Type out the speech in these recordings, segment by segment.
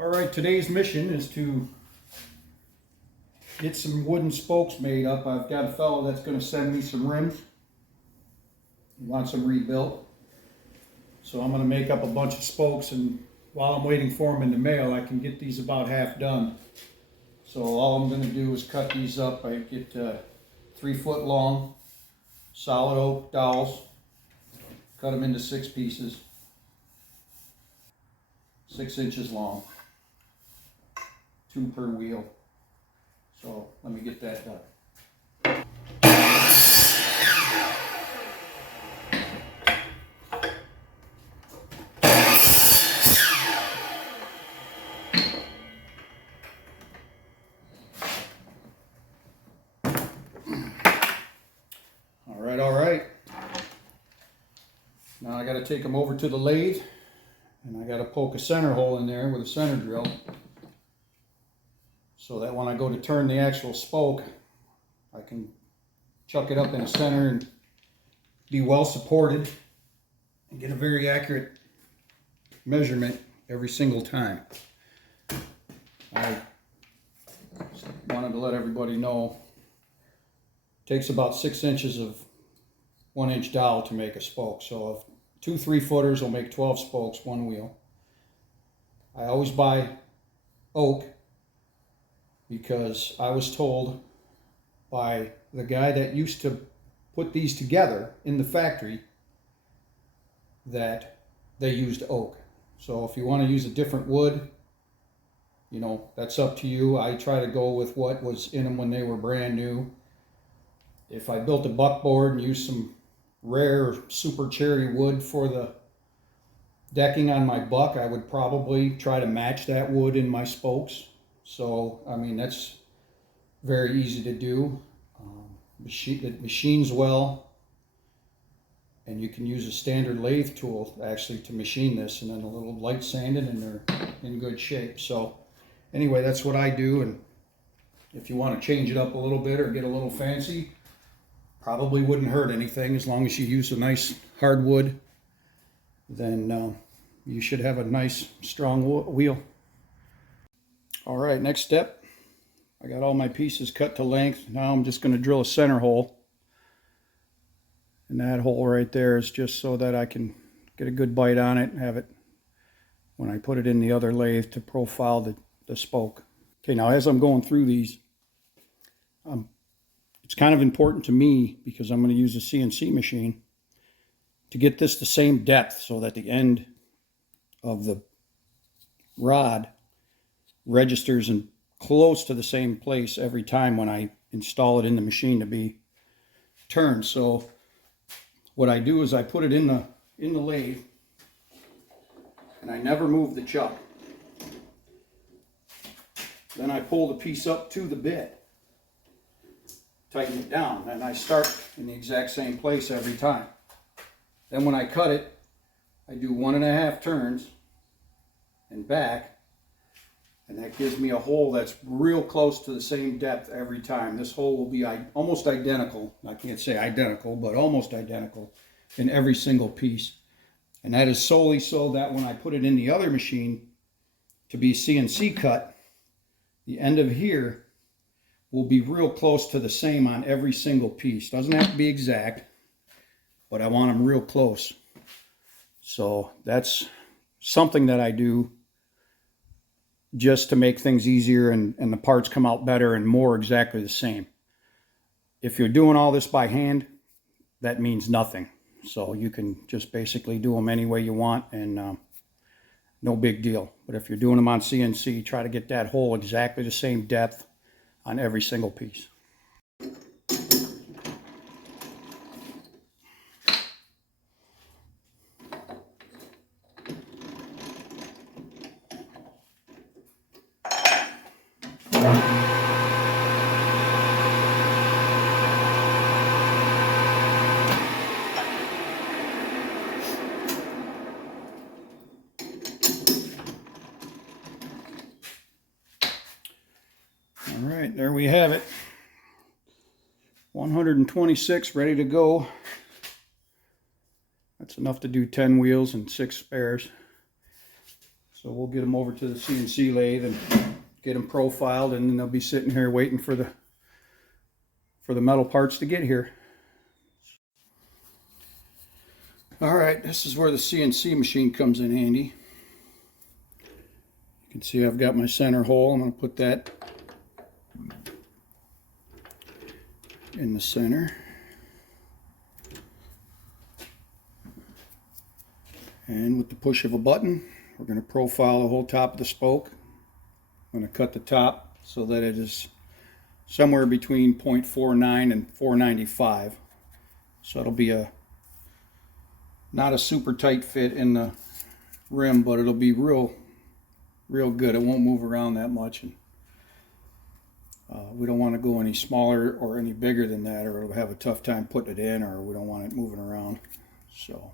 All right, today's mission is to get some wooden spokes made up. I've got a fellow that's going to send me some rims. He wants them rebuilt. So I'm going to make up a bunch of spokes, and while I'm waiting for them in the mail, I can get these about half done. So all I'm going to do is cut these up. I get 3 foot long solid oak dowels, cut them into 6 pieces, 6 inches long, 2 per wheel. So let me get that done. All right. Now I got to take them over to the lathe, and I got to poke a center hole in there with a center drill, so that when I go to turn the actual spoke, I can chuck it up in the center and be well supported and get a very accurate measurement every single time. I wanted to let everybody know it takes about 6 inches of 1 inch dowel to make a spoke. So if 2 3-footers will make 12 spokes, 1 wheel. I always buy oak because I was told by the guy that used to put these together in the factory that they used oak. So if you want to use a different wood, you know, that's up to you. I try to go with what was in them when they were brand new. If I built a buckboard and used some rare super cherry wood for the decking on my buck, I would probably try to match that wood in my spokes. So, I mean, that's very easy to do. It machines well, and you can use a standard lathe tool actually to machine this, and then a little light sanding, and they're in good shape. So anyway, that's what I do, and if you want to change it up a little bit or get a little fancy, probably wouldn't hurt anything. As long as you use a nice hardwood, then you should have a nice strong wheel. All right, next step. I got all my pieces cut to length. Now I'm just going to drill a center hole. And that hole right there is just so that I can get a good bite on it and have it, when I put it in the other lathe, to profile the spoke. Okay, now as I'm going through these, it's kind of important to me, because I'm going to use a CNC machine, to get this the same depth so that the end of the rod registers in close to the same place every time when I install it in the machine to be turned. So what I do is I put it in the lathe, and I never move the chuck. Then I pull the piece up to the bit, tighten it down, and I start in the exact same place every time. Then when I cut it, I do 1.5 turns and back, and that gives me a hole that's real close to the same depth every time. This hole will be almost identical. I can't say identical, but almost identical in every single piece. And that is solely so that when I put it in the other machine to be CNC cut, the end of here will be real close to the same on every single piece. Doesn't have to be exact, but I want them real close. So that's something that I do just to make things easier, and the parts come out better and more exactly the same. If you're doing all this by hand, that means nothing. So you can just basically do them any way you want, and no big deal. But if you're doing them on CNC, try to get that hole exactly the same depth on every single piece. All right, there we have it. 126 ready to go. That's enough to do 10 wheels and 6 spares. So we'll get them over to the CNC lathe and get them profiled, and then they'll be sitting here waiting for the metal parts to get here. All right, this is where the CNC machine comes in handy. You can see I've got my center hole. I'm going to put that in the center. And with the push of a button, we're going to profile the whole top of the spoke. I'm going to cut the top so that it is somewhere between 0.49 and 495. So it'll be not a super tight fit in the rim, but it'll be real good. It won't move around that much, and we don't want to go any smaller or any bigger than that, or it'll have a tough time putting it in, or we don't want it moving around. So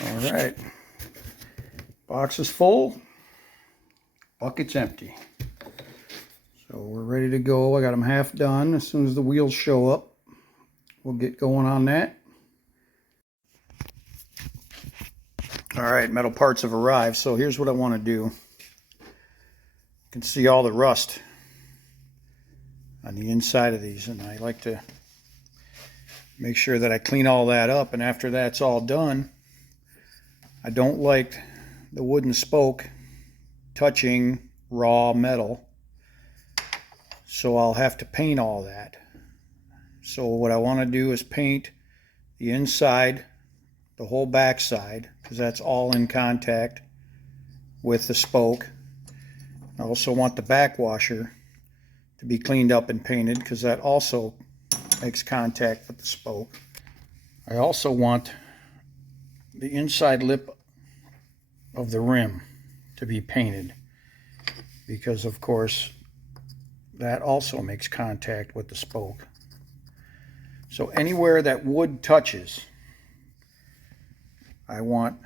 all right, box is full, bucket's empty. So we're ready to go. I got them half done. As soon as the wheels show up, we'll get going on that. All right, metal parts have arrived. So here's what I want to do. You can see all the rust on the inside of these, and I like to make sure that I clean all that up. And after that's all done, I don't like the wooden spoke touching raw metal, so I'll have to paint all that. So what I want to do is paint the inside, the whole back side, because that's all in contact with the spoke. I also want the back washer to be cleaned up and painted, because that also makes contact with the spoke. I also want the inside lip of the rim to be painted, because of course that also makes contact with the spoke. So anywhere that wood touches, I want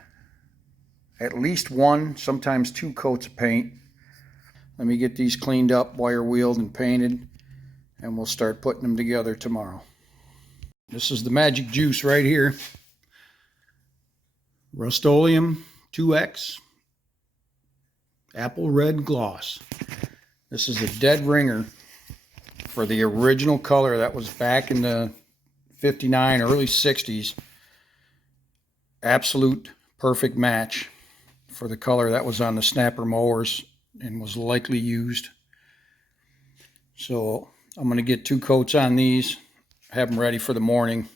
at least one, sometimes two coats of paint. Let me get these cleaned up, wire wheeled and painted, and we'll start putting them together tomorrow. This is the magic juice right here. Rust-Oleum 2X Apple Red Gloss. This is a dead ringer for the original color that was back in the 59, early 60s. Absolute perfect match for the color that was on the snapper mowers and was likely used. So I'm going to get two coats on these, have them ready for the morning,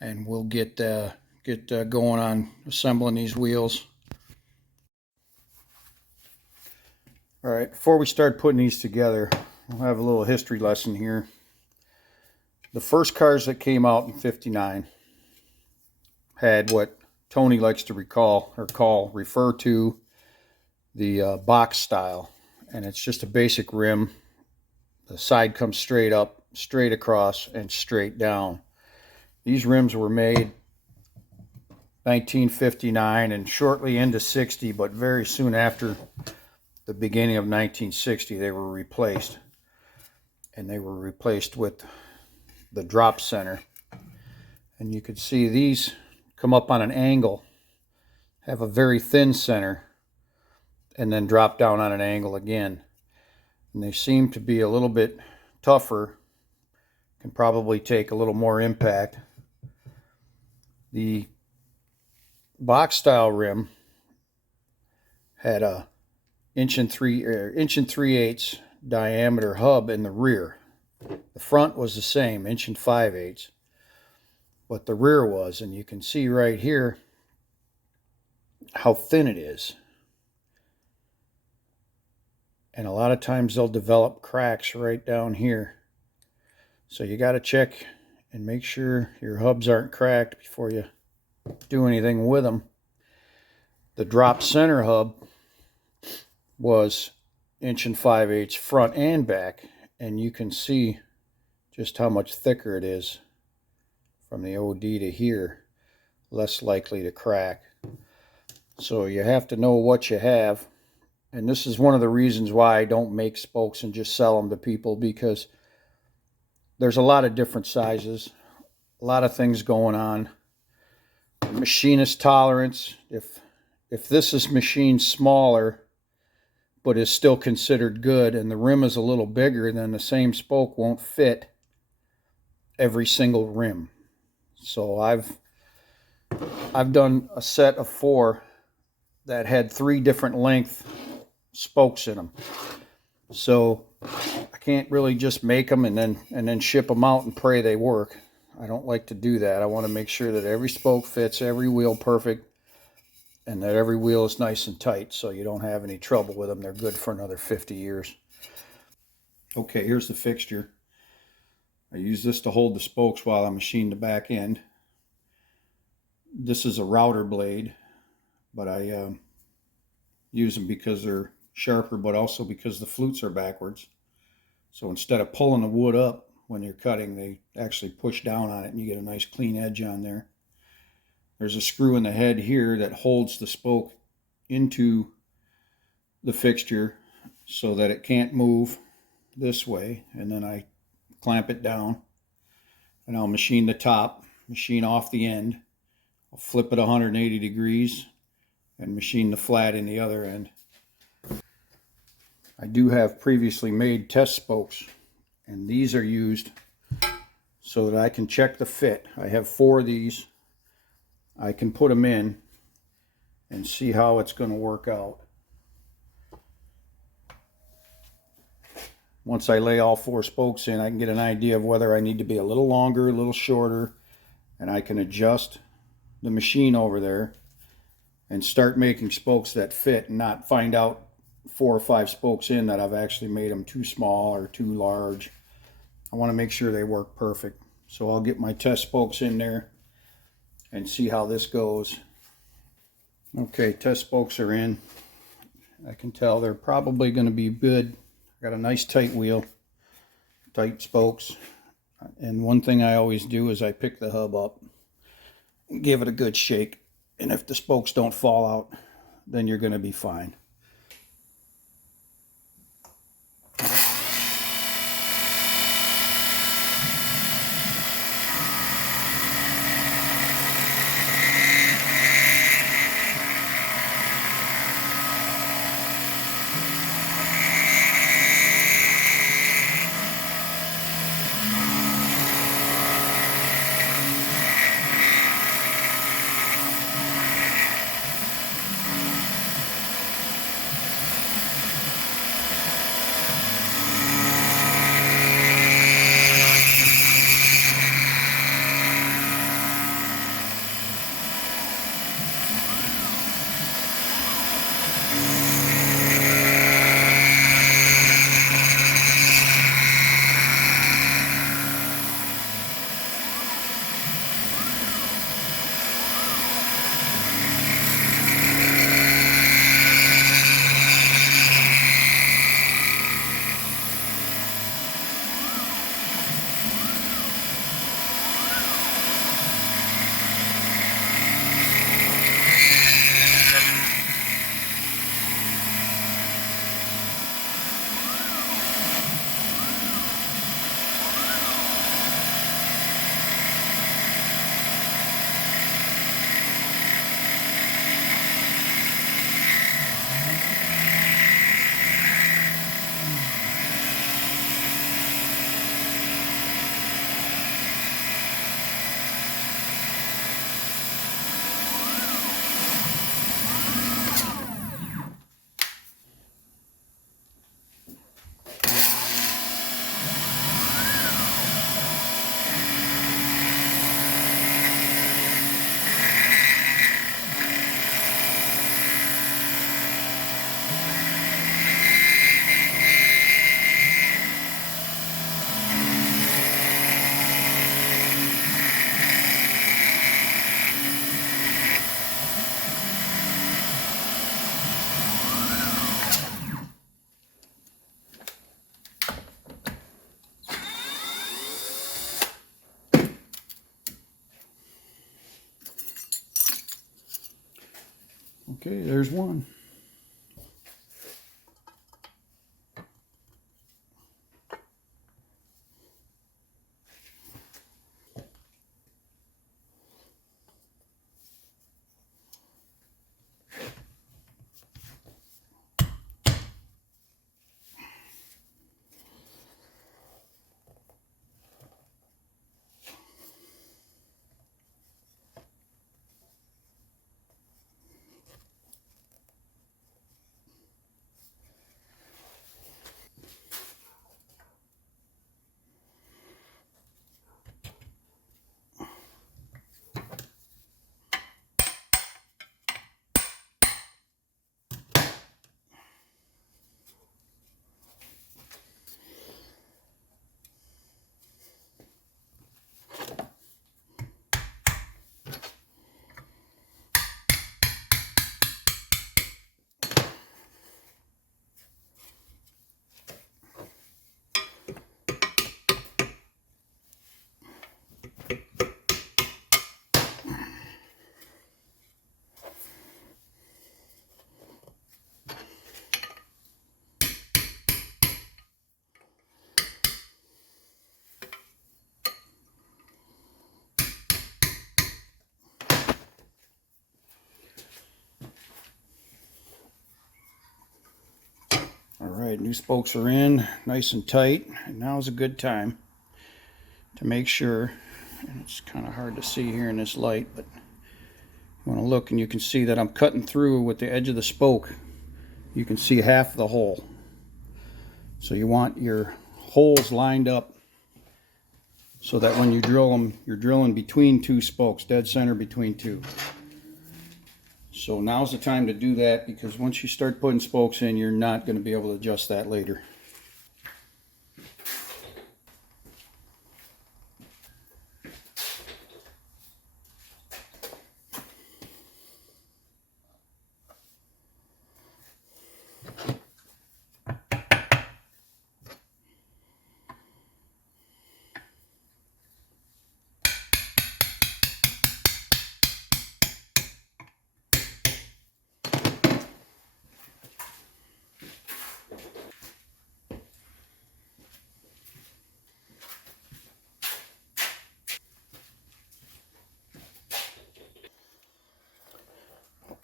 and we'll get going on assembling these wheels. All right, before we start putting these together, we'll have a little history lesson here. The first cars that came out in 59 had what Tony likes to refer to the box style, and it's just a basic rim. The side comes straight up, straight across, and straight down. These rims were made 1959 and shortly into 60, but very soon after the beginning of 1960 they were replaced, and they were replaced with the drop center. And you can see these come up on an angle, have a very thin center, and then drop down on an angle again. And they seem to be a little bit tougher, can probably take a little more impact. The box style rim had a inch and 3/8 diameter hub in the rear. The front was the same, inch and 5/8, but the rear was, and you can see right here how thin it is. And a lot of times they'll develop cracks right down here. So you got to check and make sure your hubs aren't cracked before you do anything with them. The drop center hub was inch and 5/8 front and back, and you can see just how much thicker it is from the OD to here, less likely to crack. So you have to know what you have. And this is one of the reasons why I don't make spokes and just sell them to people, because there's a lot of different sizes, a lot of things going on. Machinist tolerance, if this is machined smaller but is still considered good, and the rim is a little bigger, then the same spoke won't fit every single rim. So I've done a set of 4 that had 3 different length spokes in them. So I can't really just make them and then ship them out and pray they work. I don't like to do that. I want to make sure that every spoke fits every wheel perfect, and that every wheel is nice and tight, so you don't have any trouble with them. They're good for another 50 years. Okay, here's the fixture. I use this to hold the spokes while I machine the back end. This is a router blade, but I use them because they're sharper, but also because the flutes are backwards. So instead of pulling the wood up when you're cutting, they actually push down on it, and you get a nice clean edge on there. There's a screw in the head here that holds the spoke into the fixture so that it can't move this way, and then I clamp it down, and I'll machine the top, machine off the end, I'll flip it 180 degrees, and machine the flat in the other end. I do have previously made test spokes, and these are used so that I can check the fit. I have 4 of these. I can put them in and see how it's going to work out. Once I lay all 4 spokes in, I can get an idea of whether I need to be a little longer, a little shorter, and I can adjust the machine over there and start making spokes that fit, and not find out 4 or 5 spokes in that I've actually made them too small or too large. I want to make sure they work perfect. So I'll get my test spokes in there and see how this goes. Okay, test spokes are in. I can tell they're probably going to be good. Got a nice tight wheel, tight spokes. And one thing I always do is I pick the hub up and give it a good shake. And if the spokes don't fall out, then you're going to be fine. Okay, there's one. All right, new spokes are in, nice and tight, and now is a good time to make sure, and it's kind of hard to see here in this light, but you want to look and you can see that I'm cutting through with the edge of the spoke. You can see half the hole. So you want your holes lined up so that when you drill them, you're drilling between two spokes, dead center between two. So now's the time to do that, because once you start putting spokes in, you're not going to be able to adjust that later.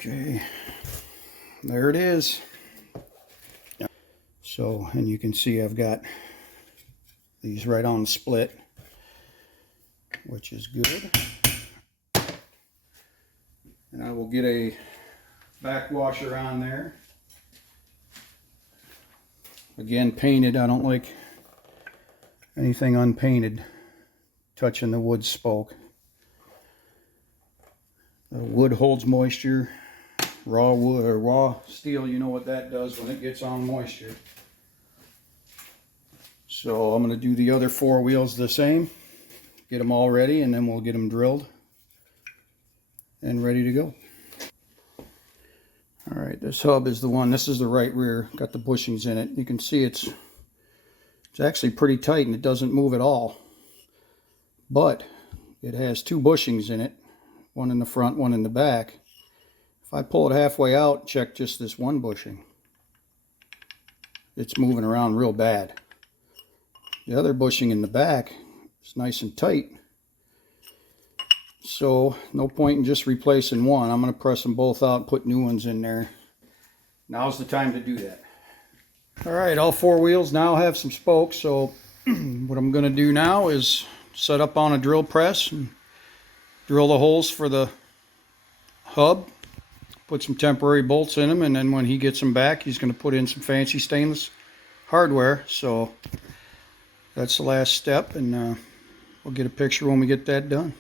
Okay, there it is. So, and you can see I've got these right on the split, which is good. And I will get a backwasher on there. Again, painted. I don't like anything unpainted touching the wood spoke. The wood holds moisture. Raw wood or raw steel, you know what that does when it gets on moisture. So I'm going to do the other four wheels the same, get them all ready, and then we'll get them drilled and ready to go. All right, this hub is the one. This is the right rear, got the bushings in it. You can see it's actually pretty tight and it doesn't move at all, but it has two bushings in it, one in the front, one in the back. If I pull it halfway out, check just this one bushing, it's moving around real bad. The other bushing in the back is nice and tight. So no point in just replacing one. I'm going to press them both out and put new ones in there. Now's the time to do that. All right, all four wheels now have some spokes. So what I'm going to do now is set up on a drill press and drill the holes for the hub. Put some temporary bolts in them, and then when he gets them back, he's going to put in some fancy stainless hardware. So that's the last step, and we'll get a picture when we get that done.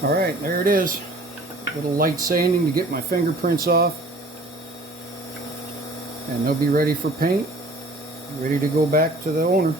All right, there it is. A little light sanding to get my fingerprints off, and they'll be ready for paint. ready to go back to the owner.